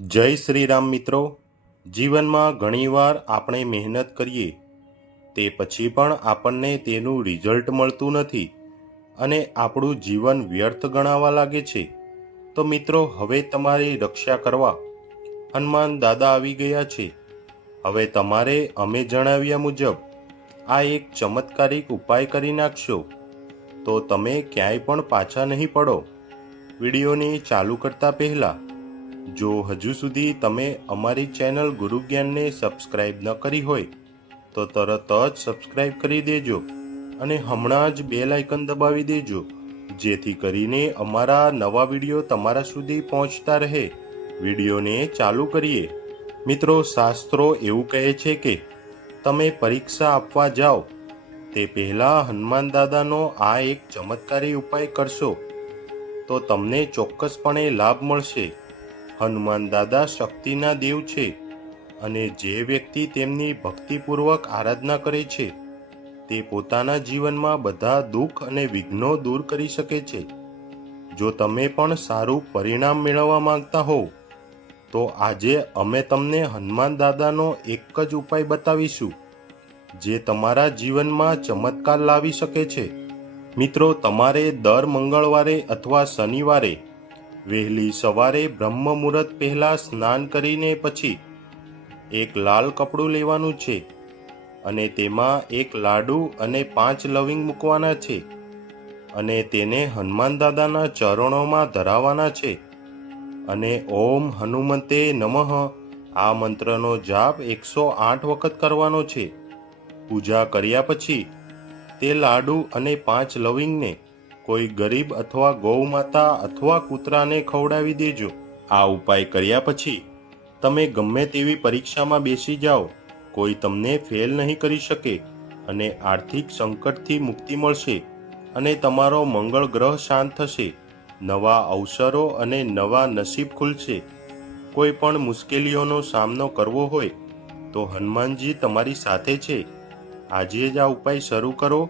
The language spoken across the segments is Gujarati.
જય શ્રી રામ મિત્રો. જીવનમાં ઘણીવાર આપણે મહેનત કરીએ, તે પછી પણ આપણને તેનું રિઝલ્ટ મળતું નથી અને આપણું જીવન વ્યર્થ ગણાવા લાગે છે. તો મિત્રો, હવે તમારી રક્ષા કરવા હનુમાન દાદા આવી ગયા છે. હવે તમારે અમે જણાવ્યા મુજબ આ એક ચમત્કારિક ઉપાય કરી નાખશો. તો તમે ક્યાંય પણ પાછા નહીં પડો. વિડીયોને ચાલુ કરતા પહેલાં જો હજુ સુધી તમે અમારી ચેનલ ગુરુ જ્ઞાનને સબસ્ક્રાઇબ ન કરી હોય, તો તરત જ સબસ્ક્રાઇબ કરી દેજો અને હમણાં જ બેલ આઇકન દબાવી દેજો, જેથી કરીને અમારા નવા વીડિયો તમારા સુધી પહોંચતા રહે. વિડીયોને ચાલુ કરીએ. મિત્રો, શાસ્ત્રો એવું કહે છે કે, તમે પરીક્ષા આપવા જાઓ. તે પહેલાં હનુમાન દાદાનો આ એક ચમત્કારી ઉપાય કરશો. તો તમને ચોક્કસપણે લાભ મળશે. હનુમાન દાદા શક્તિના દેવ છે અને જે વ્યક્તિ તેમની ભક્તિપૂર્વક આરાધના કરે છે, તે પોતાના જીવનમાં બધા દુઃખ અને વિઘ્નો દૂર કરી શકે છે. જો તમે પણ સારું પરિણામ મેળવવા માંગતા હોવ, તો આજે અમે તમને હનુમાન દાદાનો એક જ ઉપાય બતાવીશું, જે તમારા જીવનમાં ચમત્કાર લાવી શકે છે. મિત્રો, તમારે દર મંગળવારે અથવા શનિવારે વહેલી સવારે બ્રહ્મ મુહૂર્ત પહેલાં સ્નાન કરીને પછી એક લાલ કપડું લેવાનું છે અને તેમાં એક લાડુ અને પાંચ લવિંગ મૂકવાના છે અને તેને હનુમાન દાદાના ચરણોમાં ધરાવવાના છે. અને ઓમ હનુમંતે નમઃ. આ મંત્રનો જાપ એકસો આઠ વખત કરવાનો છે. પૂજા કર્યા પછી તે લાડુ અને પાંચ લવિંગને કોઈ ગરીબ અથવા ગૌ માતા અથવા કૂતરાને ખવડાવી દેજો. આ ઉપાય કર્યા પછી તમે ગમે તેવી પરીક્ષામાં બેસી જાઓ. કોઈ તમને ફેલ નહીં કરી શકે અને આર્થિક સંકટથી મુક્તિ મળશે અને તમારો મંગળ ગ્રહ શાંત થશે. નવા અવસરો અને નવા નસીબ ખુલશે. કોઈ પણ મુશ્કેલીઓનો સામનો કરવો હોય તો હનુમાનજી તમારી સાથે છે. આજે જ આ ઉપાય શરૂ કરો.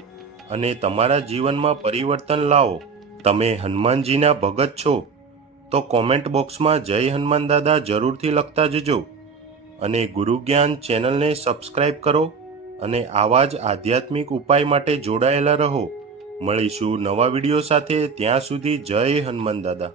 અને તમારા જીવનમાં પરિવર્તન લાવો. તમે હનુમાનજીના ભગત છો. તો કોમેન્ટ બોક્સમાં જય હનુમાન દાદા જરૂરથી લખતા જજો. અને ગુરુ જ્ઞાન ચેનલને સબસ્ક્રાઇબ કરો અને આવા જ આધ્યાત્મિક ઉપાય માટે જોડાયેલા રહો. મળીશું નવા વીડિયો સાથે ત્યાં સુધી જય હનુમાન દાદા.